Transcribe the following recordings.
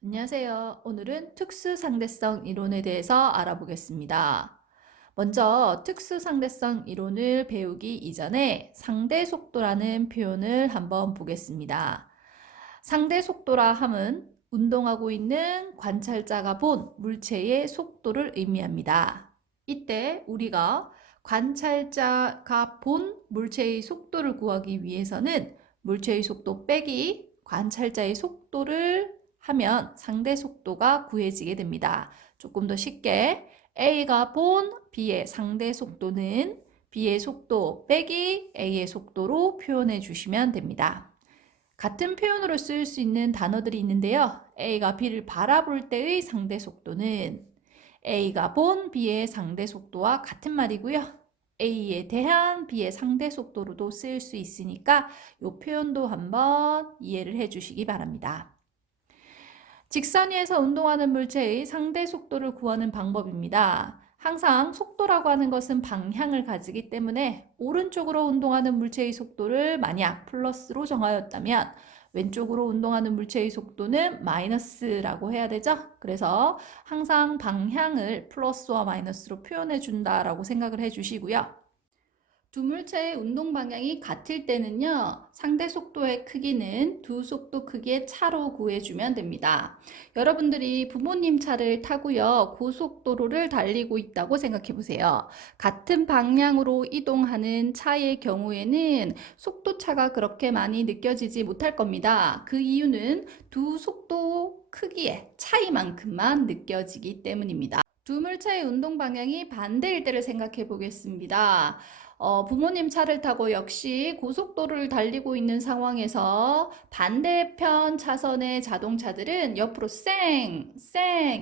안녕하세요. 오늘은 특수상대성 이론에 대해서 알아보겠습니다. 먼저 특수상대성 이론을 배우기 이전에 상대속도라는 표현을 한번 보겠습니다. 상대속도라 함은 운동하고 있는 관찰자가 본 물체의 속도를 의미합니다. 이때 우리가 관찰자가 본 물체의 속도를 구하기 위해서는 물체의 속도 빼기 관찰자의 속도를 하면 상대 속도가 구해지게 됩니다. 조금 더 쉽게 A가 본 B의 상대 속도는 B의 속도 빼기 A의 속도로 표현해 주시면 됩니다. 같은 표현으로 쓰일 수 있는 단어들이 있는데요. A가 B를 바라볼 때의 상대 속도는 A가 본 B의 상대 속도와 같은 말이고요. A에 대한 B의 상대 속도로도 쓰일 수 있으니까 이 표현도 한번 이해를 해 주시기 바랍니다. 직선 위에서 운동하는 물체의 상대 속도를 구하는 방법입니다. 항상 속도라고 하는 것은 방향을 가지기 때문에 오른쪽으로 운동하는 물체의 속도를 만약 플러스로 정하였다면 왼쪽으로 운동하는 물체의 속도는 마이너스라고 해야 되죠? 그래서 항상 방향을 플러스와 마이너스로 표현해 준다라고 생각을 해 주시고요. 두 물체의 운동 방향이 같을 때는요, 상대 속도의 크기는 두 속도 크기의 차로 구해주면 됩니다. 여러분들이 부모님 차를 타고요, 고속도로를 달리고 있다고 생각해 보세요. 같은 방향으로 이동하는 차의 경우에는 속도 차가 그렇게 많이 느껴지지 못할 겁니다. 그 이유는 두 속도 크기의 차이만큼만 느껴지기 때문입니다. 두 물체의 운동 방향이 반대일 때를 생각해 보겠습니다. 부모님 차를 타고 역시 고속도로를 달리고 있는 상황에서 반대편 차선의 자동차들은 옆으로 쌩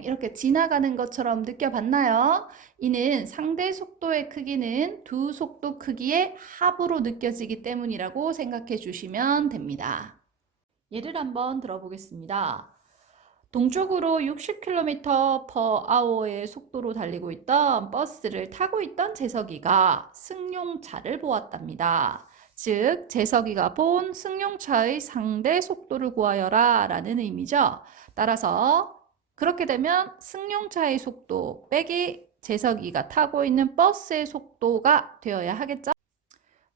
이렇게 지나가는 것처럼 느껴봤나요? 이는 상대 속도의 크기는 두 속도 크기의 합으로 느껴지기 때문이라고 생각해 주시면 됩니다. 예를 한번 들어보겠습니다. 동쪽으로 60km/h의 속도로 달리고 있던 버스를 타고 있던 재석이가 승용차를 보았답니다. 즉, 재석이가 본 승용차의 상대 속도를 구하여라 라는 의미죠. 따라서 그렇게 되면 승용차의 속도 빼기 재석이가 타고 있는 버스의 속도가 되어야 하겠죠.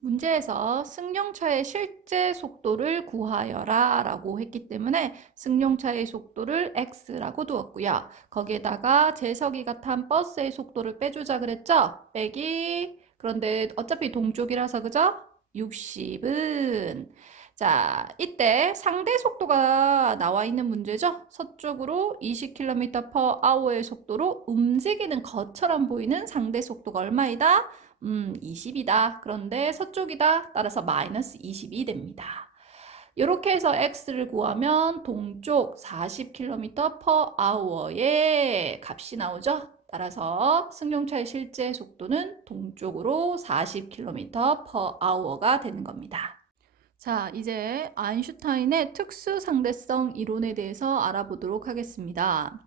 문제에서 승용차의 실제 속도를 구하여라 라고 했기 때문에 승용차의 속도를 x라고 두었고요. 거기에다가 재석이가 탄 버스의 속도를 빼주자 그랬죠? 빼기. 그런데 어차피 동쪽이라서 그죠? 60은 자, 이때 상대 속도가 나와 있는 문제죠? 서쪽으로 20km/h의 속도로 움직이는 것처럼 보이는 상대 속도가 얼마이다? 20이다. 그런데 서쪽이다. 따라서 마이너스 20이 됩니다. 이렇게 해서 x를 구하면 동쪽 40km/h의 값이 나오죠. 따라서 승용차의 실제 속도는 동쪽으로 40km/h가 되는 겁니다. 자, 이제 아인슈타인의 특수상대성 이론에 대해서 알아보도록 하겠습니다.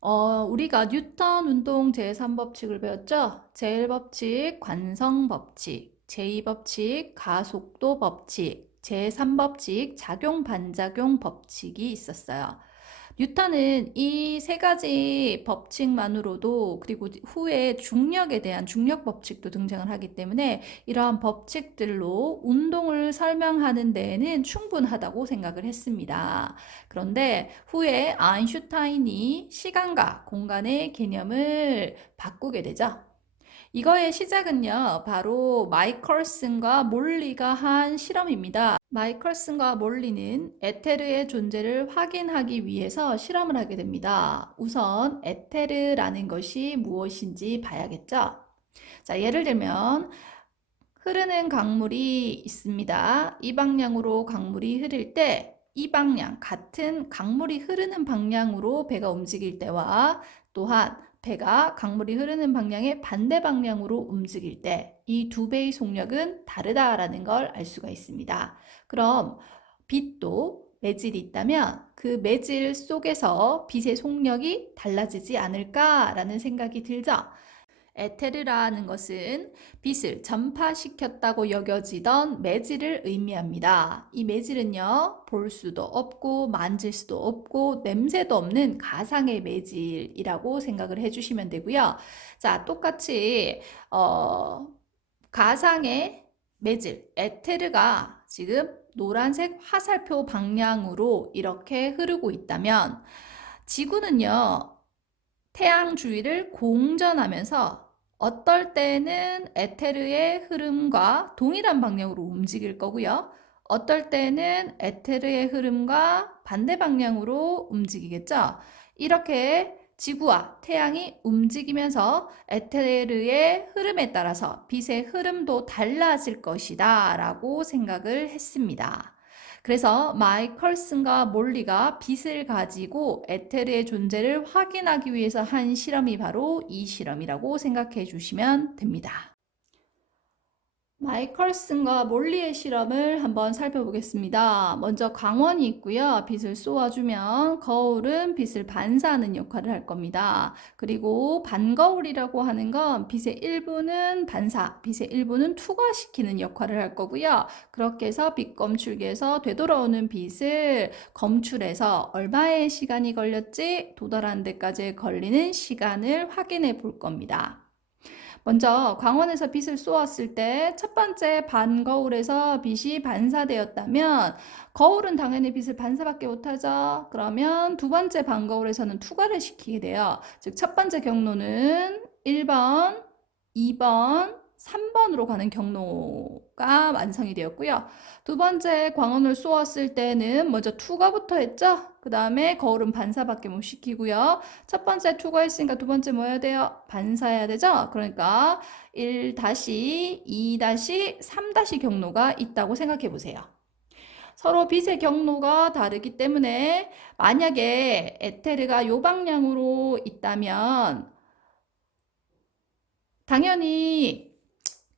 우리가 뉴턴 운동 제3법칙을 배웠죠? 제1법칙 관성법칙, 제2법칙 가속도 법칙, 제3법칙 작용 반작용 법칙이 있었어요. 뉴턴은 이 세 가지 법칙만으로도 그리고 후에 중력에 대한 중력 법칙도 등장을 하기 때문에 이러한 법칙들로 운동을 설명하는 데에는 충분하다고 생각을 했습니다. 그런데 후에 아인슈타인이 시간과 공간의 개념을 바꾸게 되죠. 이거의 시작은요, 바로 마이컬슨과 몰리가 한 실험입니다. 마이컬슨과 몰리는 에테르의 존재를 확인하기 위해서 실험을 하게 됩니다. 우선 에테르라는 것이 무엇인지 봐야겠죠? 자, 예를 들면 흐르는 강물이 있습니다. 이 방향으로 강물이 흐를 때 이 방향, 같은 강물이 흐르는 방향으로 배가 움직일 때와 또한 배가 강물이 흐르는 방향의 반대 방향으로 움직일 때 이 두 배의 속력은 다르다라는 걸 알 수가 있습니다. 그럼 빛도 매질이 있다면 그 매질 속에서 빛의 속력이 달라지지 않을까라는 생각이 들죠. 에테르라는 것은 빛을 전파시켰다고 여겨지던 매질을 의미합니다. 이 매질은요, 볼 수도 없고 만질 수도 없고 냄새도 없는 가상의 매질이라고 생각을 해주시면 되고요. 자, 똑같이 가상의 매질, 에테르가 지금 노란색 화살표 방향으로 이렇게 흐르고 있다면 지구는요, 태양 주위를 공전하면서 어떨 때는 에테르의 흐름과 동일한 방향으로 움직일 거고요. 어떨 때는 에테르의 흐름과 반대 방향으로 움직이겠죠. 이렇게 지구와 태양이 움직이면서 에테르의 흐름에 따라서 빛의 흐름도 달라질 것이다 라고 생각을 했습니다. 그래서 마이컬슨과 몰리가 빛을 가지고 에테르의 존재를 확인하기 위해서 한 실험이 바로 이 실험이라고 생각해 주시면 됩니다. 마이컬슨과 몰리의 실험을 한번 살펴보겠습니다. 먼저 광원이 있고요. 빛을 쏘아주면 거울은 빛을 반사하는 역할을 할 겁니다. 그리고 반거울이라고 하는 건 빛의 일부는 반사, 빛의 일부는 투과시키는 역할을 할 거고요. 그렇게 해서 빛 검출기에서 되돌아오는 빛을 검출해서 얼마의 시간이 걸렸지 도달하는 데까지 걸리는 시간을 확인해 볼 겁니다. 먼저 광원에서 빛을 쏘았을 때 첫 번째 반거울에서 빛이 반사되었다면 거울은 당연히 빛을 반사밖에 못하죠. 그러면 두 번째 반거울에서는 투과를 시키게 돼요. 즉 첫 번째 경로는 1번, 2번, 3번으로 가는 경로가 완성이 되었고요. 두 번째 광원을 쏘았을 때는 먼저 투과부터 했죠. 그 다음에 거울은 반사밖에 못 시키고요. 첫 번째 투과했으니까 두 번째 뭐 해야 돼요? 반사해야 되죠? 그러니까 1-, 2-, 3- 경로가 있다고 생각해 보세요. 서로 빛의 경로가 다르기 때문에 만약에 에테르가 요 방향으로 있다면 당연히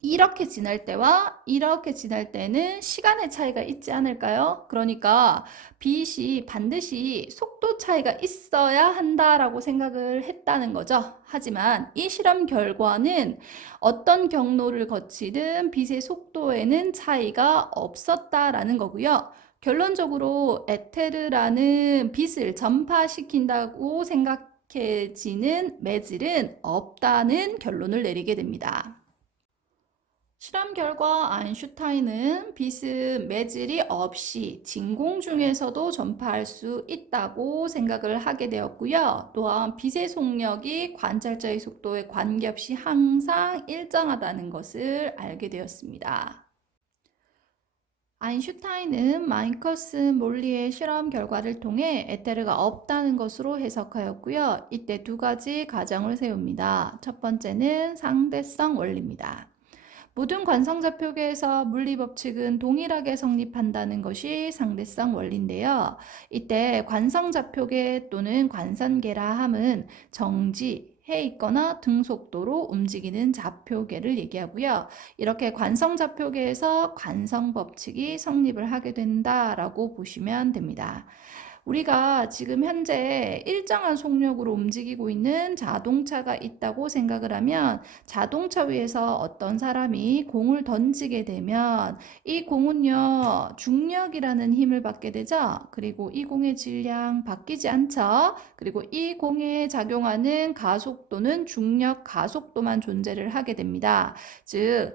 이렇게 지날 때와 이렇게 지날 때는 시간의 차이가 있지 않을까요? 그러니까 빛이 반드시 속도 차이가 있어야 한다라고 생각을 했다는 거죠. 하지만 이 실험 결과는 어떤 경로를 거치든 빛의 속도에는 차이가 없었다라는 거고요. 결론적으로 에테르라는 빛을 전파시킨다고 생각해지는 매질은 없다는 결론을 내리게 됩니다. 실험 결과 아인슈타인은 빛은 매질이 없이 진공 중에서도 전파할 수 있다고 생각을 하게 되었고요. 또한 빛의 속력이 관찰자의 속도에 관계없이 항상 일정하다는 것을 알게 되었습니다. 아인슈타인은 마이커슨 몰리의 실험 결과를 통해 에테르가 없다는 것으로 해석하였고요. 이때 두 가지 가정을 세웁니다. 첫 번째는 상대성 원리입니다. 모든 관성좌표계에서 물리법칙은 동일하게 성립한다는 것이 상대성 원리인데요. 이때 관성좌표계 또는 관선계라 함은 정지해 있거나 등속도로 움직이는 좌표계를 얘기하고요. 이렇게 관성좌표계에서 관성법칙이 성립을 하게 된다라고 보시면 됩니다. 우리가 지금 현재 일정한 속력으로 움직이고 있는 자동차가 있다고 생각을 하면 자동차 위에서 어떤 사람이 공을 던지게 되면 이 공은요, 중력이라는 힘을 받게 되죠. 그리고 이 공의 질량 바뀌지 않죠. 그리고 이 공에 작용하는 가속도는 중력 가속도만 존재를 하게 됩니다. 즉,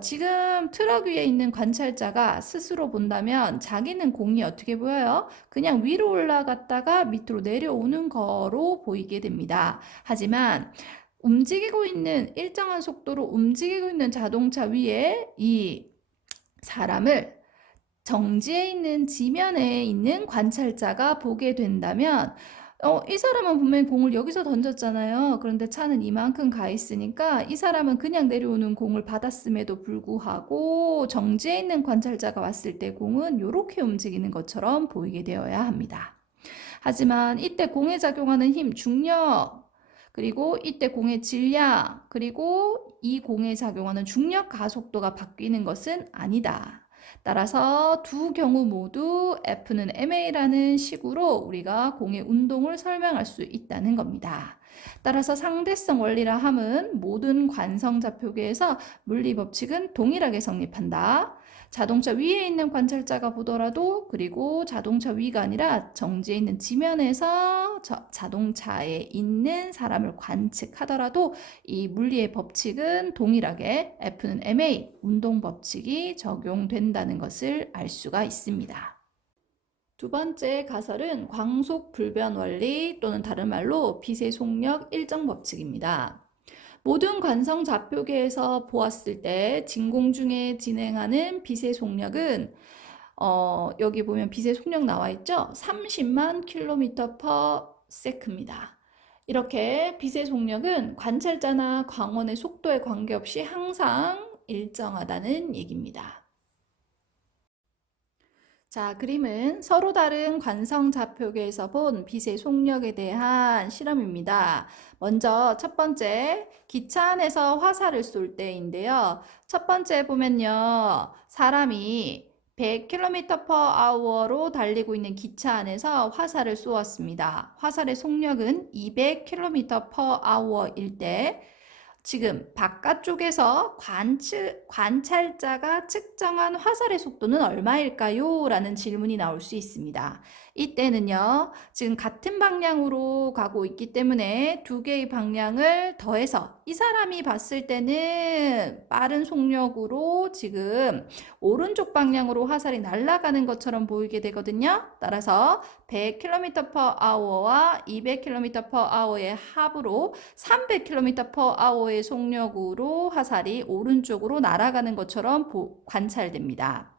지금 트럭 위에 있는 관찰자가 스스로 본다면 자기는 공이 어떻게 보여요? 그냥 위로 올라갔다가 밑으로 내려오는 거로 보이게 됩니다. 하지만 움직이고 있는 일정한 속도로 움직이고 있는 자동차 위에 이 사람을 정지해 있는 지면에 있는 관찰자가 보게 된다면 이 사람은 분명히 공을 여기서 던졌잖아요. 그런데 차는 이만큼 가 있으니까 이 사람은 그냥 내려오는 공을 받았음에도 불구하고 정지해 있는 관찰자가 왔을 때 공은 이렇게 움직이는 것처럼 보이게 되어야 합니다. 하지만 이때 공에 작용하는 힘, 중력, 그리고 이때 공의 질량, 그리고 이 공에 작용하는 중력 가속도가 바뀌는 것은 아니다. 따라서 두 경우 모두 F는 ma라는 식으로 우리가 공의 운동을 설명할 수 있다는 겁니다. 따라서 상대성 원리라 함은 모든 관성좌표계에서 물리법칙은 동일하게 성립한다. 자동차 위에 있는 관찰자가 보더라도, 그리고 자동차 위가 아니라 정지해 있는 지면에서 자동차에 있는 사람을 관측하더라도 이 물리의 법칙은 동일하게 F는 ma, 운동 법칙이 적용된다는 것을 알 수가 있습니다. 두 번째 가설은 광속 불변 원리, 또는 다른 말로 빛의 속력 일정 법칙입니다. 모든 관성 좌표계에서 보았을 때 진공 중에 진행하는 빛의 속력은 여기 보면 빛의 속력 나와 있죠? 30만 킬로미터 퍼 세크입니다. 이렇게 빛의 속력은 관찰자나 광원의 속도에 관계없이 항상 일정하다는 얘기입니다. 자, 그림은 서로 다른 관성좌표계에서 본 빛의 속력에 대한 실험입니다. 먼저 첫 번째, 기차 안에서 화살을 쏠 때인데요. 첫 번째 보면요, 사람이 100km/h로 달리고 있는 기차 안에서 화살을 쏘았습니다. 화살의 속력은 200km/h일 때, 지금 바깥쪽에서 관찰자가 측정한 화살의 속도는 얼마일까요? 라는 질문이 나올 수 있습니다. 이때는요, 지금 같은 방향으로 가고 있기 때문에 두 개의 방향을 더해서 이 사람이 봤을 때는 빠른 속력으로 지금 오른쪽 방향으로 화살이 날아가는 것처럼 보이게 되거든요. 따라서 100km/h와 200km/h의 합으로 300km/h의 속력으로 화살이 오른쪽으로 날아가는 것처럼 관찰됩니다.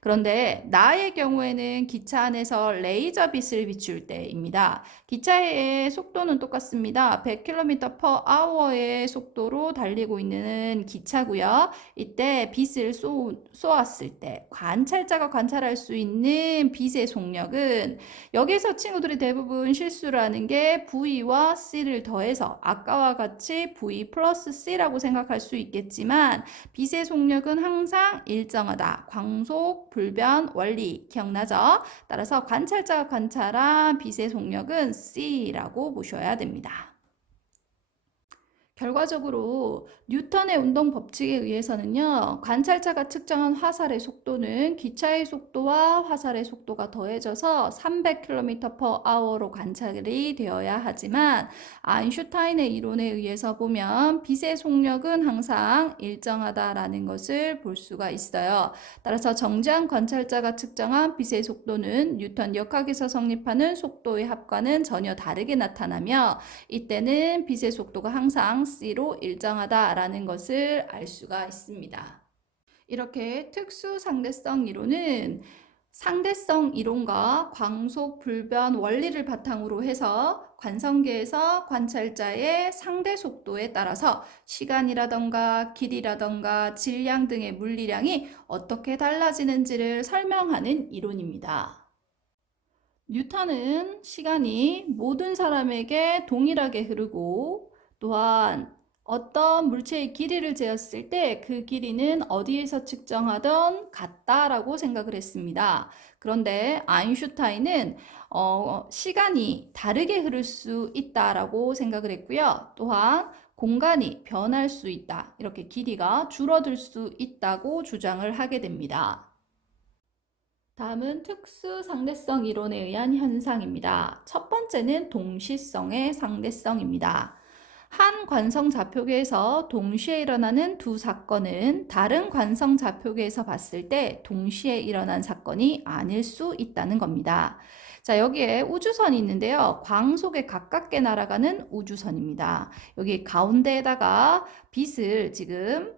그런데 나의 경우에는 기차 안에서 레이저 빛을 비출 때입니다. 기차의 속도는 똑같습니다. 100km/h의 속도로 달리고 있는 기차고요. 이때 빛을 쏘았을 때 관찰자가 관찰할 수 있는 빛의 속력은, 여기서 친구들이 대부분 실수를 하는 게 V와 C를 더해서 아까와 같이 V 플러스 C라고 생각할 수 있겠지만, 빛의 속력은 항상 일정하다. 광속 불변 원리 기억나죠? 따라서 관찰자가 관찰한 빛의 속력은 C라고 보셔야 됩니다. 결과적으로 뉴턴의 운동 법칙에 의해서는요, 관찰자가 측정한 화살의 속도는 기차의 속도와 화살의 속도가 더해져서 300km/h로 관찰이 되어야 하지만, 아인슈타인의 이론에 의해서 보면 빛의 속력은 항상 일정하다라는 것을 볼 수가 있어요. 따라서 정지한 관찰자가 측정한 빛의 속도는 뉴턴 역학에서 성립하는 속도의 합과는 전혀 다르게 나타나며, 이때는 빛의 속도가 항상 C로 일정하다라는 것을 알 수가 있습니다. 이렇게 특수 상대성 이론은 상대성 이론과 광속 불변 원리를 바탕으로 해서 관성계에서 관찰자의 상대 속도에 따라서 시간이라던가 길이라던가 질량 등의 물리량이 어떻게 달라지는지를 설명하는 이론입니다. 뉴턴은 시간이 모든 사람에게 동일하게 흐르고, 또한 어떤 물체의 길이를 재었을 때 그 길이는 어디에서 측정하던 같다라고 생각을 했습니다. 그런데 아인슈타인은 시간이 다르게 흐를 수 있다라고 생각을 했고요. 또한 공간이 변할 수 있다. 이렇게 길이가 줄어들 수 있다고 주장을 하게 됩니다. 다음은 특수 상대성 이론에 의한 현상입니다. 첫 번째는 동시성의 상대성입니다. 한 관성 좌표계에서 동시에 일어나는 두 사건은 다른 관성 좌표계에서 봤을 때 동시에 일어난 사건이 아닐 수 있다는 겁니다. 자, 여기에 우주선이 있는데요. 광속에 가깝게 날아가는 우주선입니다. 여기 가운데에다가 빛을 지금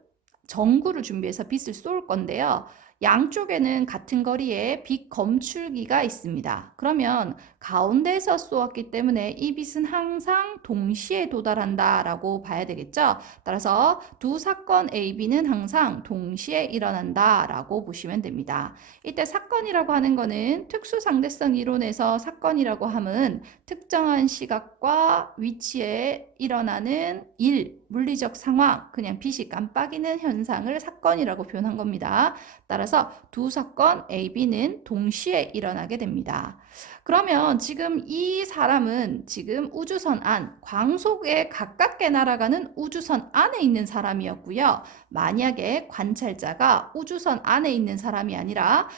전구를 준비해서 빛을 쏠 건데요. 양쪽에는 같은 거리에 빛 검출기가 있습니다. 그러면 가운데에서 쏘았기 때문에 이 빛은 항상 동시에 도달한다라고 봐야 되겠죠? 따라서 두 사건 A, B는 항상 동시에 일어난다라고 보시면 됩니다. 이때 사건이라고 하는 거는 특수상대성 이론에서 사건이라고 함은 특정한 시각과 위치에 일어나는 일, 물리적 상황, 그냥 빛이 깜빡이는 현상을 사건이라고 표현한 겁니다. 따라서 두 사건 A, B는 동시에 일어나게 됩니다. 그러면 지금 이 사람은 지금 우주선 안, 광속에 가깝게 날아가는 우주선 안에 있는 사람이었고요. 만약에 관찰자가 우주선 안에 있는 사람이 아니라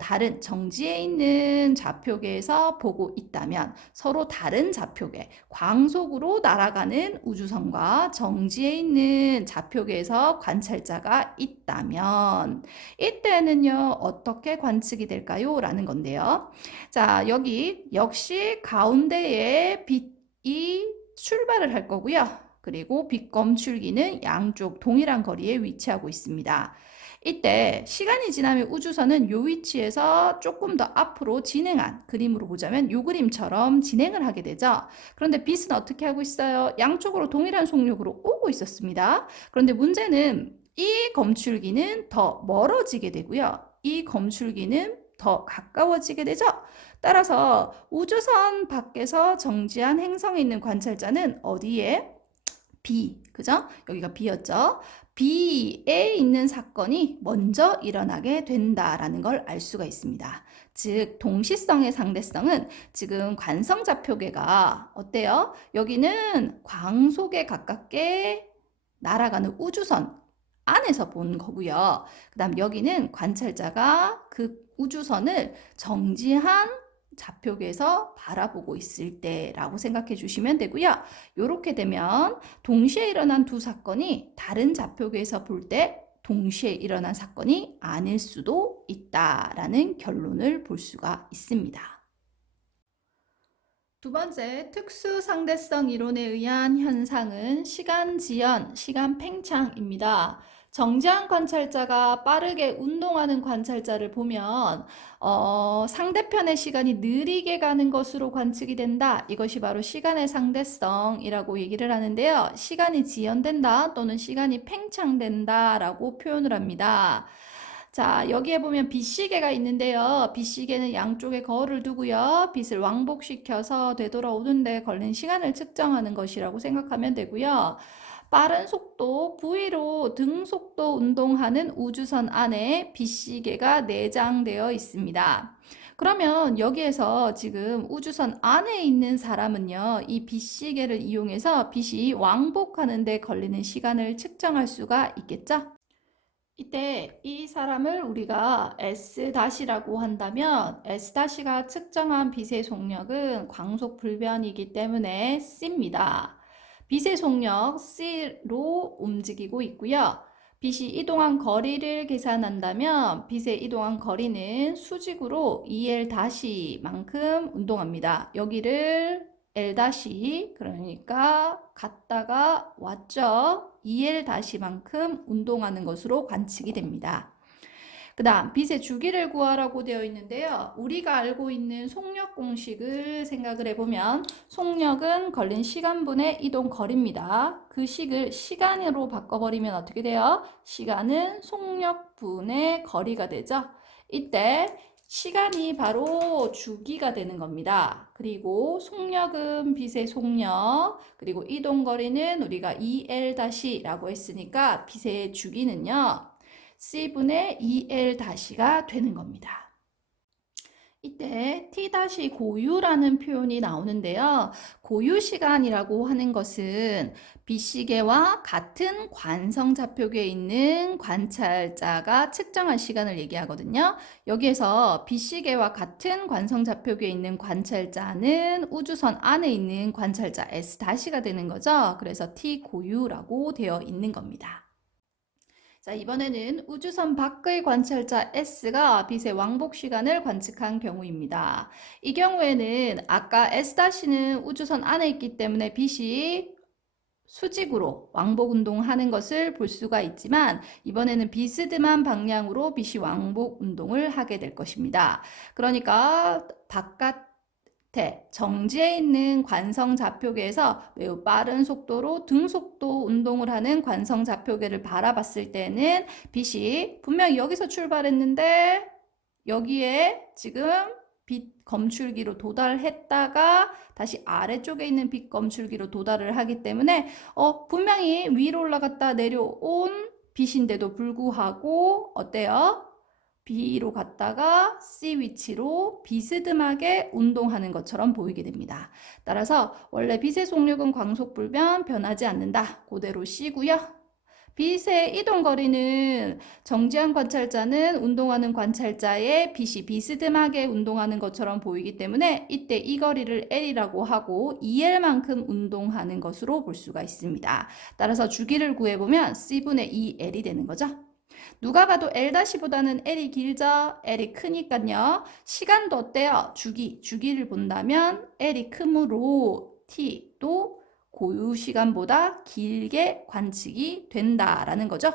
다른 정지에 있는 좌표계에서 보고 있다면 서로 다른 좌표계, 광속으로 날아가는 우주선과 정지에 있는 좌표계에서 관찰자가 있다면 이때는요, 어떻게 관측이 될까요? 라는 건데요. 자, 여기 역시 가운데에 빛이 출발을 할 거고요. 그리고 빛 검출기는 양쪽 동일한 거리에 위치하고 있습니다. 이때 시간이 지나면 우주선은 이 위치에서 조금 더 앞으로 진행한, 그림으로 보자면 이 그림처럼 진행을 하게 되죠. 그런데 빛은 어떻게 하고 있어요? 양쪽으로 동일한 속력으로 오고 있었습니다. 그런데 문제는 이 검출기는 더 멀어지게 되고요. 이 검출기는 더 가까워지게 되죠. 따라서 우주선 밖에서 정지한 행성에 있는 관찰자는 어디에? B, 그죠? 여기가 B였죠. B에 있는 사건이 먼저 일어나게 된다라는 걸 알 수가 있습니다. 즉, 동시성의 상대성은 지금 관성좌표계가 어때요? 여기는 광속에 가깝게 날아가는 우주선 안에서 본 거고요. 그 다음 여기는 관찰자가 그 우주선을 정지한 좌표계에서 바라보고 있을 때라고 생각해 주시면 되고요. 이렇게 되면 동시에 일어난 두 사건이 다른 좌표계에서 볼 때 동시에 일어난 사건이 아닐 수도 있다라는 결론을 볼 수가 있습니다. 두 번째, 특수상대성 이론에 의한 현상은 시간 지연, 시간 팽창입니다. 정지한 관찰자가 빠르게 운동하는 관찰자를 보면 상대편의 시간이 느리게 가는 것으로 관측이 된다. 이것이 바로 시간의 상대성이라고 얘기를 하는데요. 시간이 지연된다 또는 시간이 팽창된다 라고 표현을 합니다. 자, 여기에 보면 빛시계가 있는데요. 빛시계는 양쪽에 거울을 두고요. 빛을 왕복시켜서 되돌아오는데 걸린 시간을 측정하는 것이라고 생각하면 되고요. 빠른 속도 V로 등속도 운동하는 우주선 안에 빛시계가 내장되어 있습니다. 그러면 여기에서 지금 우주선 안에 있는 사람은요, 이 빛시계를 이용해서 빛이 왕복하는 데 걸리는 시간을 측정할 수가 있겠죠? 이때 이 사람을 우리가 S-라고 한다면 S-가 측정한 빛의 속력은 광속 불변이기 때문에 C입니다. 빛의 속력 C로 움직이고 있고요. 빛이 이동한 거리를 계산한다면 빛의 이동한 거리는 수직으로 2L-만큼 운동합니다. 여기를 L- 그러니까 갔다가 왔죠. 2L-만큼 운동하는 것으로 관측이 됩니다. 그 다음 빛의 주기를 구하라고 되어 있는데요. 우리가 알고 있는 속력 공식을 생각을 해보면 속력은 걸린 시간분의 이동 거리입니다. 그 식을 시간으로 바꿔버리면 어떻게 돼요? 시간은 속력분의 거리가 되죠. 이때 시간이 바로 주기가 되는 겁니다. 그리고 속력은 빛의 속력, 그리고 이동거리는 우리가 2L-라고 했으니까 빛의 주기는요. C분의 2L-가 되는 겁니다. 이때 T-고유라는 표현이 나오는데요. 고유시간이라고 하는 것은 빛시계와 같은 관성좌표계에 있는 관찰자가 측정한 시간을 얘기하거든요. 여기에서 빛시계와 같은 관성좌표계에 있는 관찰자는 우주선 안에 있는 관찰자 S-가 되는 거죠. 그래서 T고유라고 되어 있는 겁니다. 자, 이번에는 우주선 밖의 관찰자 S가 빛의 왕복 시간을 관측한 경우입니다. 이 경우에는 아까 S-는 우주선 안에 있기 때문에 빛이 수직으로 왕복 운동하는 것을 볼 수가 있지만 이번에는 비스듬한 방향으로 빛이 왕복 운동을 하게 될 것입니다. 그러니까 정지해 있는 관성 좌표계에서 매우 빠른 속도로 등속도 운동을 하는 관성 좌표계를 바라봤을 때는 빛이 분명히 여기서 출발했는데 여기에 지금 빛 검출기로 도달했다가 다시 아래쪽에 있는 빛 검출기로 도달을 하기 때문에 분명히 위로 올라갔다 내려온 빛인데도 불구하고 어때요? B로 갔다가 C 위치로 비스듬하게 운동하는 것처럼 보이게 됩니다. 따라서 원래 빛의 속력은 광속불변 변하지 않는다. 그대로 C고요. 빛의 이동거리는 정지한 관찰자는 운동하는 관찰자의 빛이 비스듬하게 운동하는 것처럼 보이기 때문에 이때 이 거리를 L이라고 하고 2L만큼 운동하는 것으로 볼 수가 있습니다. 따라서 주기를 구해보면 C분의 2L이 되는 거죠. 누가 봐도 L-보다는 L이 길죠? L이 크니까요. 시간도 어때요? 주기를 본다면 L이 크므로 T도 고유 시간보다 길게 관측이 된다라는 거죠.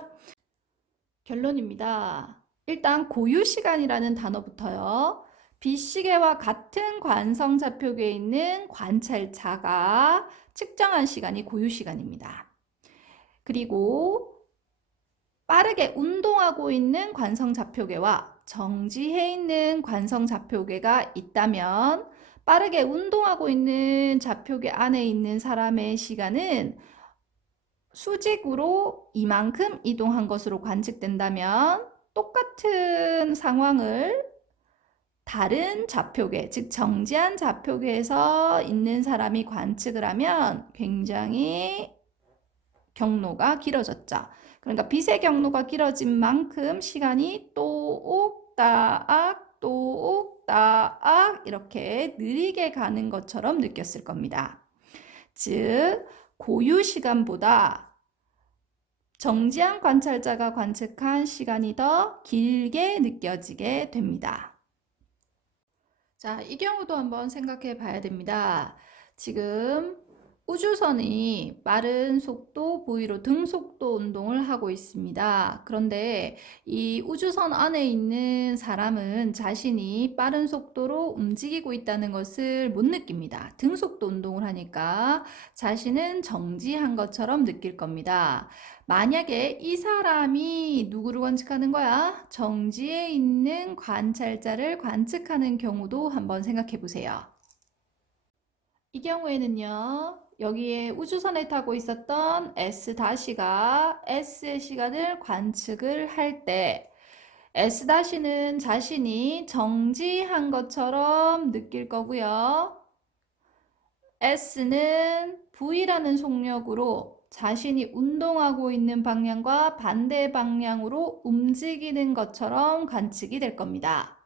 결론입니다. 일단 고유 시간이라는 단어부터요. 빛시계와 같은 관성 좌표계에 있는 관찰자가 측정한 시간이 고유 시간입니다. 그리고 빠르게 운동하고 있는 관성 좌표계와 정지해 있는 관성 좌표계가 있다면 빠르게 운동하고 있는 좌표계 안에 있는 사람의 시간은 수직으로 이만큼 이동한 것으로 관측된다면 똑같은 상황을 다른 좌표계, 즉 정지한 좌표계에서 있는 사람이 관측을 하면 굉장히 경로가 길어졌죠. 그러니까 빛의 경로가 길어진 만큼 시간이 또옥다악 또옥다악 이렇게 느리게 가는 것처럼 느꼈을 겁니다. 즉 고유 시간보다 정지한 관찰자가 관측한 시간이 더 길게 느껴지게 됩니다. 자, 이 경우도 한번 생각해 봐야 됩니다. 지금 우주선이 빠른 속도 V로 등속도 운동을 하고 있습니다. 그런데 이 우주선 안에 있는 사람은 자신이 빠른 속도로 움직이고 있다는 것을 못 느낍니다. 등속도 운동을 하니까 자신은 정지한 것처럼 느낄 겁니다. 만약에 이 사람이 누구를 관측하는 거야? 정지에 있는 관찰자를 관측하는 경우도 한번 생각해 보세요. 이 경우에는요, 여기에 우주선에 타고 있었던 S-가 S의 시간을 관측을 할 때 S-는 자신이 정지한 것처럼 느낄 거고요. S는 V라는 속력으로 자신이 운동하고 있는 방향과 반대 방향으로 움직이는 것처럼 관측이 될 겁니다.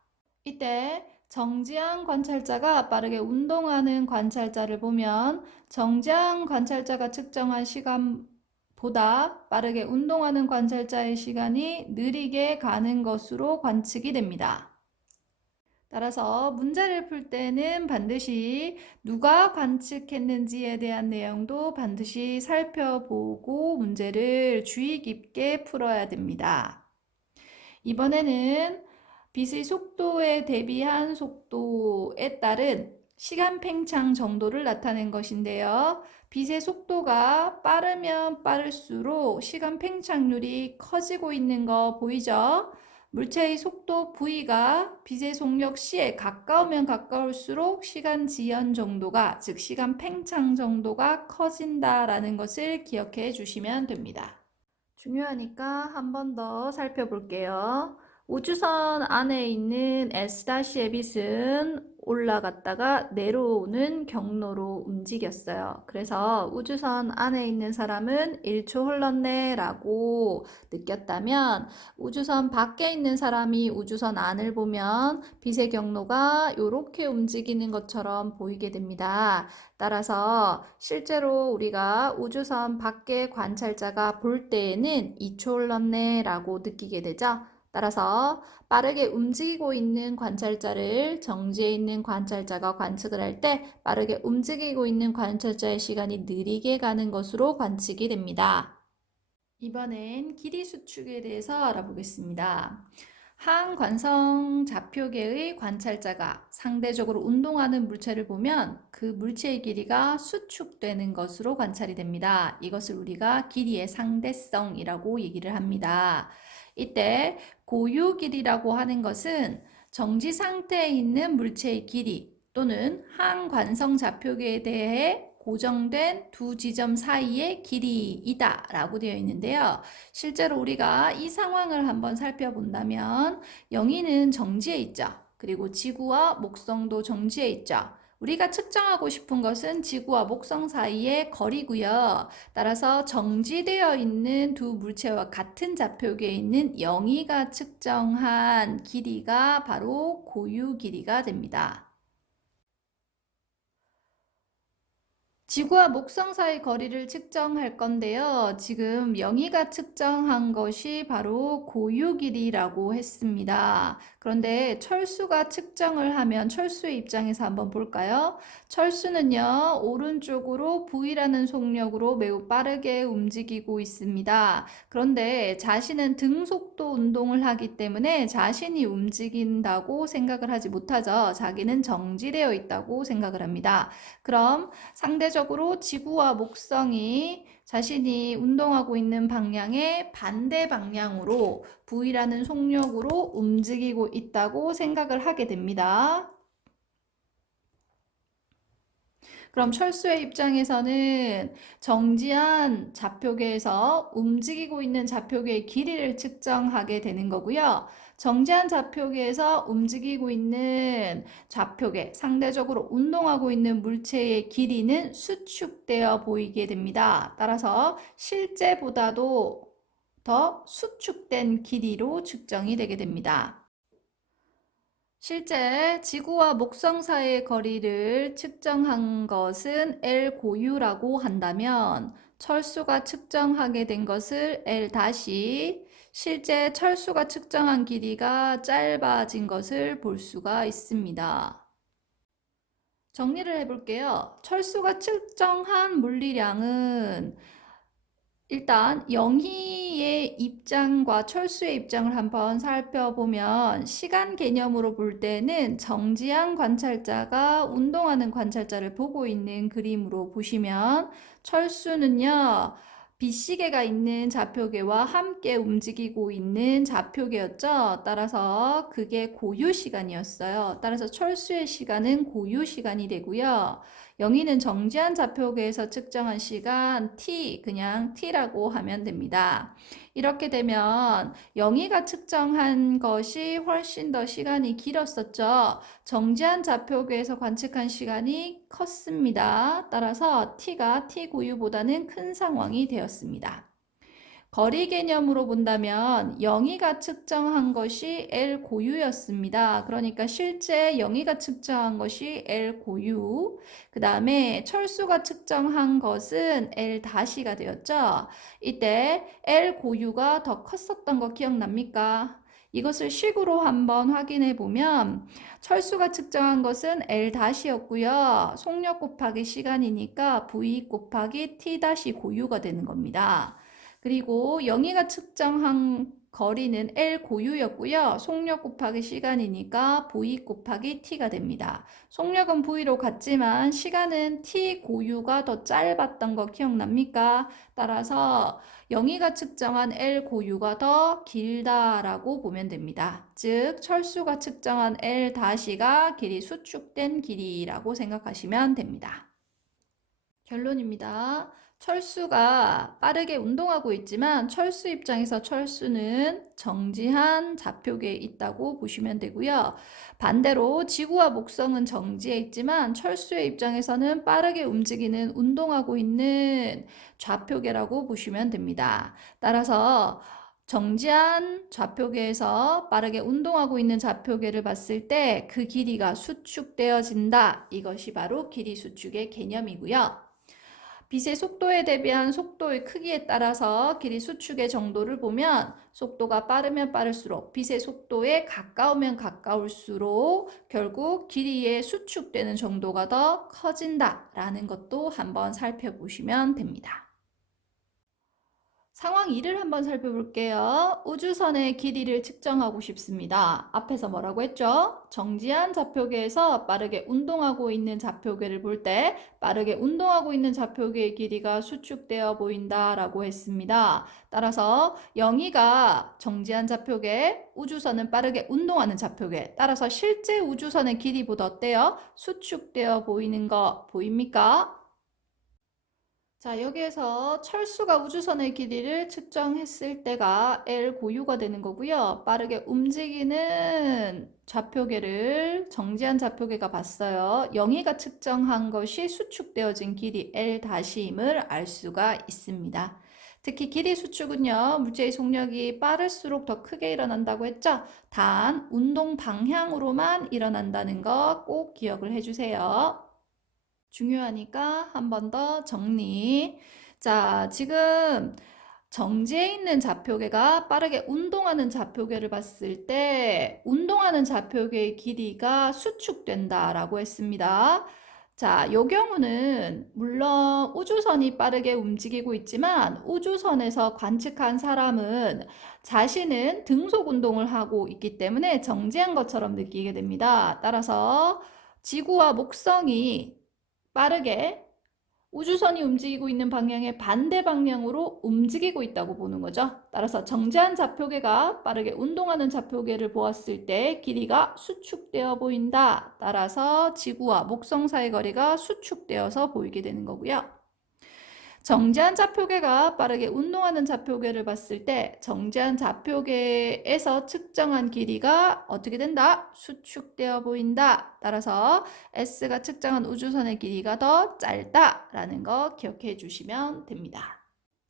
이때 정지한 관찰자가 빠르게 운동하는 관찰자를 보면 정지한 관찰자가 측정한 시간보다 빠르게 운동하는 관찰자의 시간이 느리게 가는 것으로 관측이 됩니다. 따라서 문제를 풀 때는 반드시 누가 관측했는지에 대한 내용도 반드시 살펴보고 문제를 주의 깊게 풀어야 됩니다. 이번에는 빛의 속도에 대비한 속도에 따른 시간 팽창 정도를 나타낸 것인데요. 빛의 속도가 빠르면 빠를수록 시간 팽창률이 커지고 있는 거 보이죠? 물체의 속도 V가 빛의 속력 C에 가까우면 가까울수록 시간 지연 정도가, 즉 시간 팽창 정도가 커진다라는 것을 기억해 주시면 됩니다. 중요하니까 한 번 더 살펴볼게요. 우주선 안에 있는 S-의 빛은 올라갔다가 내려오는 경로로 움직였어요. 그래서 우주선 안에 있는 사람은 1초 흘렀네 라고 느꼈다면 우주선 밖에 있는 사람이 우주선 안을 보면 빛의 경로가 이렇게 움직이는 것처럼 보이게 됩니다. 따라서 실제로 우리가 우주선 밖의 관찰자가 볼 때에는 2초 흘렀네 라고 느끼게 되죠. 따라서 빠르게 움직이고 있는 관찰자를 정지해 있는 관찰자가 관측을 할 때 빠르게 움직이고 있는 관찰자의 시간이 느리게 가는 것으로 관측이 됩니다. 이번엔 길이 수축에 대해서 알아보겠습니다. 한 관성 좌표계의 관찰자가 상대적으로 운동하는 물체를 보면 그 물체의 길이가 수축되는 것으로 관찰이 됩니다. 이것을 우리가 길이의 상대성이라고 얘기를 합니다. 이때 고유 길이라고 하는 것은 정지 상태에 있는 물체의 길이 또는 항관성 좌표계에 대해 고정된 두 지점 사이의 길이이다 라고 되어 있는데요. 실제로 우리가 이 상황을 한번 살펴본다면 영희는 정지에 있죠. 그리고 지구와 목성도 정지에 있죠. 우리가 측정하고 싶은 것은 지구와 목성 사이의 거리고요. 따라서 정지되어 있는 두 물체와 같은 좌표계에 있는 영희가 측정한 길이가 바로 고유 길이가 됩니다. 지구와 목성 사이 거리를 측정할 건데요. 지금 영희가 측정한 것이 바로 고유 길이라고 했습니다. 그런데 철수가 측정을 하면 철수의 입장에서 한번 볼까요? 철수는요, 오른쪽으로 V라는 속력으로 매우 빠르게 움직이고 있습니다. 그런데 자신은 등속도 운동을 하기 때문에 자신이 움직인다고 생각을 하지 못하죠. 자기는 정지되어 있다고 생각을 합니다. 그럼 상대적으로 지구와 목성이 자신이 운동하고 있는 방향의 반대 방향으로 V라는 속력으로 움직이고 있다고 생각을 하게 됩니다. 그럼 철수의 입장에서는 정지한 좌표계에서 움직이고 있는 좌표계의 길이를 측정하게 되는 거고요. 정지한 좌표계에서 움직이고 있는 좌표계, 상대적으로 운동하고 있는 물체의 길이는 수축되어 보이게 됩니다. 따라서 실제보다도 더 수축된 길이로 측정이 되게 됩니다. 실제 지구와 목성 사이의 거리를 측정한 것은 L 고유라고 한다면 철수가 측정하게 된 것을 L 다시, 실제 철수가 측정한 길이가 짧아진 것을 볼 수가 있습니다. 정리를 해볼게요. 철수가 측정한 물리량은 일단 영희의 입장과 철수의 입장을 한번 살펴보면 시간 개념으로 볼 때는 정지한 관찰자가 운동하는 관찰자를 보고 있는 그림으로 보시면 철수는요, 빛시계가 있는 좌표계와 함께 움직이고 있는 좌표계였죠. 따라서 그게 고유 시간이었어요. 따라서 철수의 시간은 고유 시간이 되고요. 영희는 정지한 좌표계에서 측정한 시간 t, 그냥 t라고 하면 됩니다. 이렇게 되면 영희가 측정한 것이 훨씬 더 시간이 길었었죠. 정지한 좌표계에서 관측한 시간이 컸습니다. 따라서 t가 t 고유보다는 큰 상황이 되었습니다. 거리 개념으로 본다면 영희가 측정한 것이 L 고유였습니다. 그러니까 실제 영희가 측정한 것이 L 고유. 그 다음에 철수가 측정한 것은 L 다시가 되었죠. 이때 L 고유가 더 컸었던 거 기억납니까? 이것을 식으로 한번 확인해 보면 철수가 측정한 것은 L 다시였고요. 속력 곱하기 시간이니까 V 곱하기 T 다시 고유가 되는 겁니다. 그리고 영희가 측정한 거리는 L 고유였고요. 속력 곱하기 시간이니까 V 곱하기 T가 됩니다. 속력은 V로 같지만 시간은 T 고유가 더 짧았던 거 기억납니까? 따라서 영희가 측정한 L 고유가 더 길다라고 보면 됩니다. 즉 철수가 측정한 L 다시가 길이 수축된 길이라고 생각하시면 됩니다. 결론입니다. 철수가 빠르게 운동하고 있지만 철수 입장에서 철수는 정지한 좌표계에 있다고 보시면 되고요. 반대로 지구와 목성은 정지해 있지만 철수의 입장에서는 빠르게 움직이는 운동하고 있는 좌표계라고 보시면 됩니다. 따라서 정지한 좌표계에서 빠르게 운동하고 있는 좌표계를 봤을 때 그 길이가 수축되어진다. 이것이 바로 길이 수축의 개념이고요. 빛의 속도에 대비한 속도의 크기에 따라서 길이 수축의 정도를 보면 속도가 빠르면 빠를수록 빛의 속도에 가까우면 가까울수록 결국 길이의 수축되는 정도가 더 커진다라는 것도 한번 살펴보시면 됩니다. 상황 2를 한번 살펴볼게요. 우주선의 길이를 측정하고 싶습니다. 앞에서 뭐라고 했죠? 정지한 좌표계에서 빠르게 운동하고 있는 좌표계를 볼 때 빠르게 운동하고 있는 좌표계의 길이가 수축되어 보인다라고 했습니다. 따라서 영희가 정지한 좌표계, 우주선은 빠르게 운동하는 좌표계. 따라서 실제 우주선의 길이보다 어때요? 수축되어 보이는 거 보입니까? 자, 여기에서 철수가 우주선의 길이를 측정했을 때가 L 고유가 되는 거고요. 빠르게 움직이는 좌표계를 정지한 좌표계가 봤어요. 영희가 측정한 것이 수축되어진 길이 L-임을 알 수가 있습니다. 특히 길이 수축은요, 물체의 속력이 빠를수록 더 크게 일어난다고 했죠? 단, 운동 방향으로만 일어난다는 거 꼭 기억을 해주세요. 중요하니까 한 번 더 정리. 자, 지금 정지해 있는 좌표계가 빠르게 운동하는 좌표계를 봤을 때 운동하는 좌표계의 길이가 수축된다라고 했습니다. 자, 이 경우는 물론 우주선이 빠르게 움직이고 있지만 우주선에서 관측한 사람은 자신은 등속 운동을 하고 있기 때문에 정지한 것처럼 느끼게 됩니다. 따라서 지구와 목성이 빠르게 우주선이 움직이고 있는 방향의 반대 방향으로 움직이고 있다고 보는 거죠. 따라서 정지한 좌표계가 빠르게 운동하는 좌표계를 보았을 때 길이가 수축되어 보인다. 따라서 지구와 목성 사이의 거리가 수축되어서 보이게 되는 거고요. 정지한 좌표계가 빠르게 운동하는 좌표계를 봤을 때 정지한 좌표계에서 측정한 길이가 어떻게 된다? 수축되어 보인다. 따라서 S가 측정한 우주선의 길이가 더 짧다라는 거 기억해 주시면 됩니다.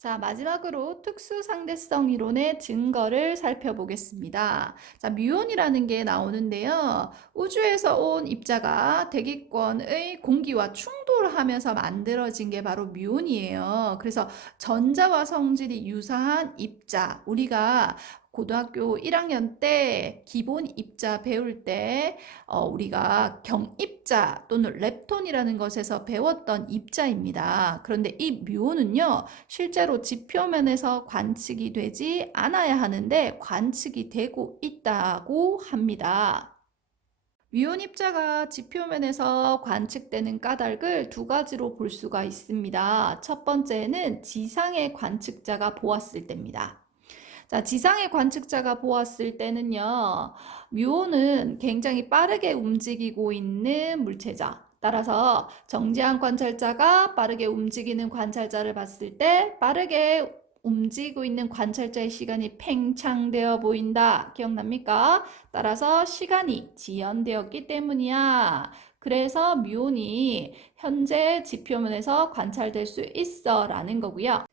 자, 마지막으로 특수상대성 이론의 증거를 살펴보겠습니다. 자, 뮤온이라는 게 나오는데요. 우주에서 온 입자가 대기권의 공기와 충돌하면서 만들어진 게 바로 뮤온이에요. 그래서 전자와 성질이 유사한 입자, 우리가 고등학교 1학년 때 기본 입자 배울 때 우리가 경입자 또는 렙톤이라는 것에서 배웠던 입자입니다. 그런데 이 뮤온은요, 실제로 지표면에서 관측이 되지 않아야 하는데 관측이 되고 있다고 합니다. 뮤온 입자가 지표면에서 관측되는 까닭을 두 가지로 볼 수가 있습니다. 첫 번째는 지상의 관측자가 보았을 때입니다. 자, 지상의 관측자가 보았을 때는요, 뮤온은 굉장히 빠르게 움직이고 있는 물체죠. 따라서 정지한 관찰자가 빠르게 움직이는 관찰자를 봤을 때 빠르게 움직이고 있는 관찰자의 시간이 팽창되어 보인다. 기억납니까? 따라서 시간이 지연되었기 때문이야. 그래서 뮤온이 현재 지표면에서 관찰될 수 있어 라는 거고요.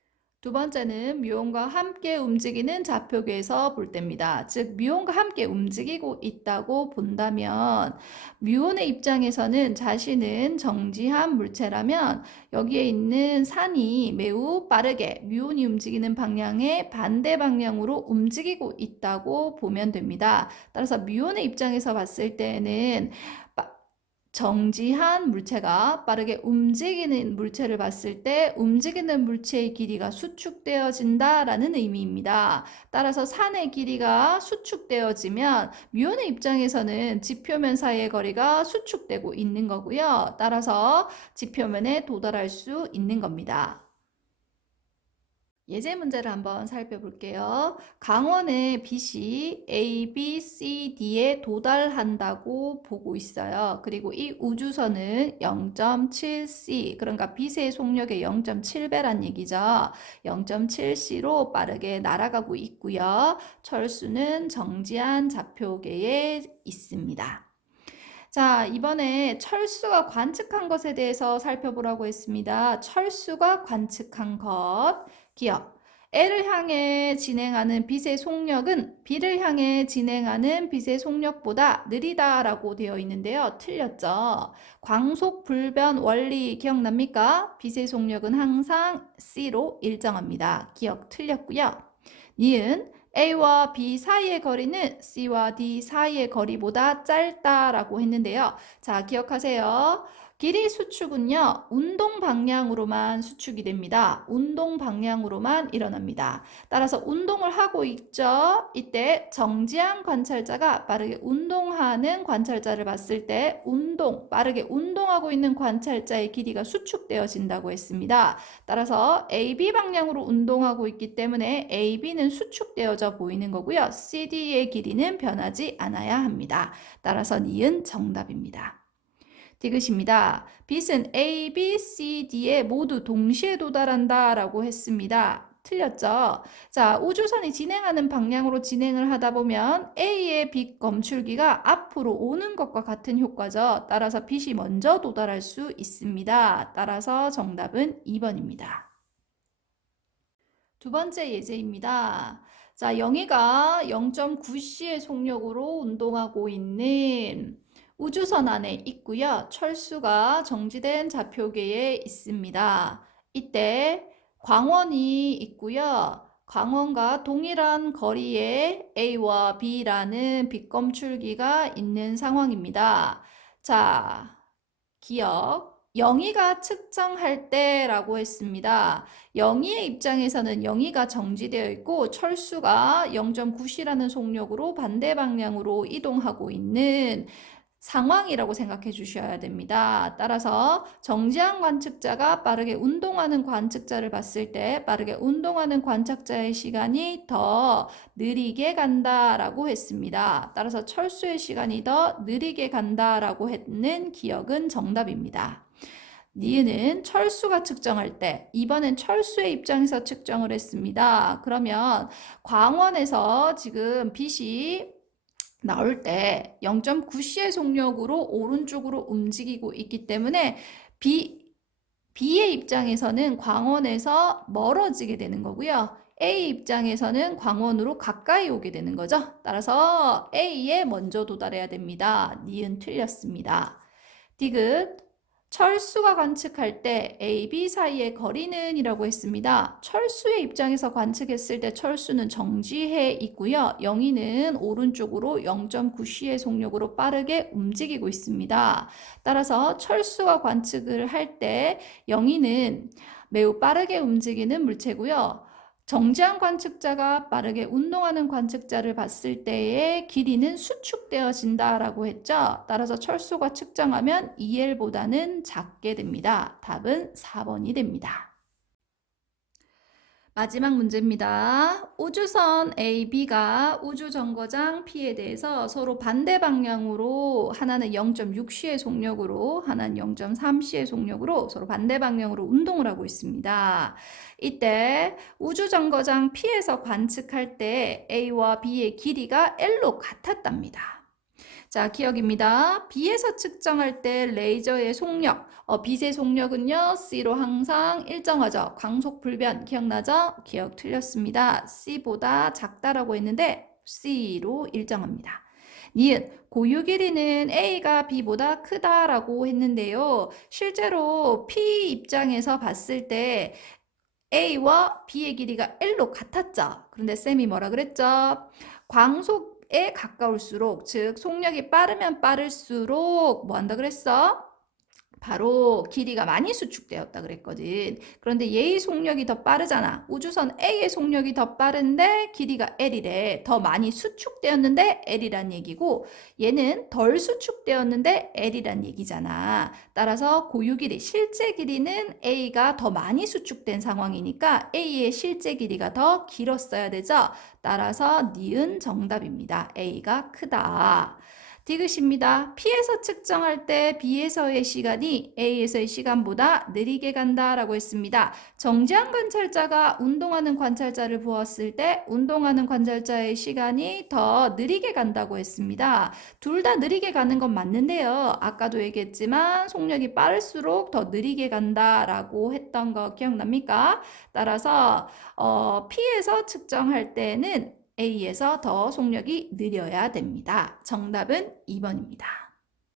두 번째는 뮤온과 함께 움직이는 좌표계에서 볼 때입니다. 즉 뮤온과 함께 움직이고 있다고 본다면 뮤온의 입장에서는 자신은 정지한 물체라면 여기에 있는 산이 매우 빠르게 뮤온이 움직이는 방향의 반대 방향으로 움직이고 있다고 보면 됩니다. 따라서 뮤온의 입장에서 봤을 때는 정지한 물체가 빠르게 움직이는 물체를 봤을 때 움직이는 물체의 길이가 수축되어진다라는 의미입니다. 따라서 산의 길이가 수축되어지면 뮤온의 입장에서는 지표면 사이의 거리가 수축되고 있는 거고요. 따라서 지표면에 도달할 수 있는 겁니다. 예제 문제를 한번 살펴볼게요. 강원의 빛이 A, B, C, D에 도달한다고 보고 있어요. 그리고 이 우주선은 0.7C, 그러니까 빛의 속력의 0.7배란 얘기죠. 0.7C로 빠르게 날아가고 있고요. 철수는 정지한 좌표계에 있습니다. 자, 이번에 철수가 관측한 것에 대해서 살펴보라고 했습니다. 철수가 관측한 것. 기억. L을 향해 진행하는 빛의 속력은 B를 향해 진행하는 빛의 속력보다 느리다라고 되어 있는데요. 틀렸죠. 광속 불변 원리 기억납니까? 빛의 속력은 항상 C로 일정합니다. 기억 틀렸고요. 니은 A와 B 사이의 거리는 C와 D 사이의 거리보다 짧다라고 했는데요. 자, 기억하세요. 길이 수축은요, 운동 방향으로만 수축이 됩니다. 운동 방향으로만 일어납니다. 따라서 운동을 하고 있죠. 이때 정지한 관찰자가 빠르게 운동하는 관찰자를 봤을 때 빠르게 운동하고 있는 관찰자의 길이가 수축되어진다고 했습니다. 따라서 AB 방향으로 운동하고 있기 때문에 AB는 수축되어져 보이는 거고요. CD의 길이는 변하지 않아야 합니다. 따라서 니은 정답입니다. 디귿입니다. 빛은 A, B, C, D에 모두 동시에 도달한다 라고 했습니다. 틀렸죠? 자, 우주선이 진행하는 방향으로 진행을 하다 보면 A의 빛 검출기가 앞으로 오는 것과 같은 효과죠. 따라서 빛이 먼저 도달할 수 있습니다. 따라서 정답은 2번입니다. 두 번째 예제입니다. 자, 영희가 0.9C의 속력으로 운동하고 있는 우주선 안에 있고요. 철수가 정지된 좌표계에 있습니다. 이때 광원이 있고요. 광원과 동일한 거리에 A와 B라는 빛검출기가 있는 상황입니다. 자, 기억. 영희가 측정할 때라고 했습니다. 영희의 입장에서는 영희가 정지되어 있고 철수가 0.9C라는 속력으로 반대 방향으로 이동하고 있는 상황이라고 생각해 주셔야 됩니다. 따라서 정지한 관측자가 빠르게 운동하는 관측자를 봤을 때 빠르게 운동하는 관측자의 시간이 더 느리게 간다라고 했습니다. 따라서 철수의 시간이 더 느리게 간다라고 했는 기억은 정답입니다. 니은은 철수가 측정할 때, 이번엔 철수의 입장에서 측정을 했습니다. 그러면 광원에서 지금 빛이 나올 때 0.9C의 속력으로 오른쪽으로 움직이고 있기 때문에 B의 입장에서는 광원에서 멀어지게 되는 거고요. A 입장에서는 광원으로 가까이 오게 되는 거죠. 따라서 A에 먼저 도달해야 됩니다. 니은 틀렸습니다. 디귿. 철수가 관측할 때 A, B 사이의 거리는 이라고 했습니다. 철수의 입장에서 관측했을 때 철수는 정지해 있고요. 영희는 오른쪽으로 0.9C의 속력으로 빠르게 움직이고 있습니다. 따라서 철수가 관측을 할 때 영희는 매우 빠르게 움직이는 물체고요. 정지한 관측자가 빠르게 운동하는 관측자를 봤을 때의 길이는 수축되어진다라고 했죠. 따라서 철수가 측정하면 2L보다는 작게 됩니다. 답은 4번이 됩니다. 마지막 문제입니다. 우주선 A, B가 우주정거장 P에 대해서 서로 반대 방향으로 하나는 0.6C의 속력으로 하나는 0.3C의 속력으로 서로 반대 방향으로 운동을 하고 있습니다. 이때 우주정거장 P에서 관측할 때 A와 B의 길이가 L로 같았답니다. 자, 기억입니다. B에서 측정할 때 레이저의 속력, 빛의 속력은요, C로 항상 일정하죠. 광속 불변, 기억나죠? 기억 틀렸습니다. C보다 작다라고 했는데 C로 일정합니다. 니은, 고유 길이는 A가 B보다 크다라고 했는데요. 실제로 P 입장에서 봤을 때 A와 B의 길이가 L로 같았죠. 그런데 쌤이 뭐라 그랬죠? 광속에 가까울수록, 즉 속력이 빠르면 빠를수록 뭐 한다 그랬어? 바로 길이가 많이 수축되었다 그랬거든. 그런데 얘의 속력이 더 빠르잖아. 우주선 A의 속력이 더 빠른데 길이가 L이래. 더 많이 수축되었는데 L이란 얘기고 얘는 덜 수축되었는데 L이란 얘기잖아. 따라서 고유 길이, 실제 길이는 A가 더 많이 수축된 상황이니까 A의 실제 길이가 더 길었어야 되죠. 따라서 니은 정답입니다. A가 크다. 디귿입니다. P에서 측정할 때 B에서의 시간이 A에서의 시간보다 느리게 간다라고 했습니다. 정지한 관찰자가 운동하는 관찰자를 보았을 때 운동하는 관찰자의 시간이 더 느리게 간다고 했습니다. 둘 다 느리게 가는 건 맞는데요. 아까도 얘기했지만 속력이 빠를수록 더 느리게 간다라고 했던 거 기억납니까? 따라서 P에서 측정할 때는 A에서 더 속력이 느려야 됩니다. 정답은 2번입니다.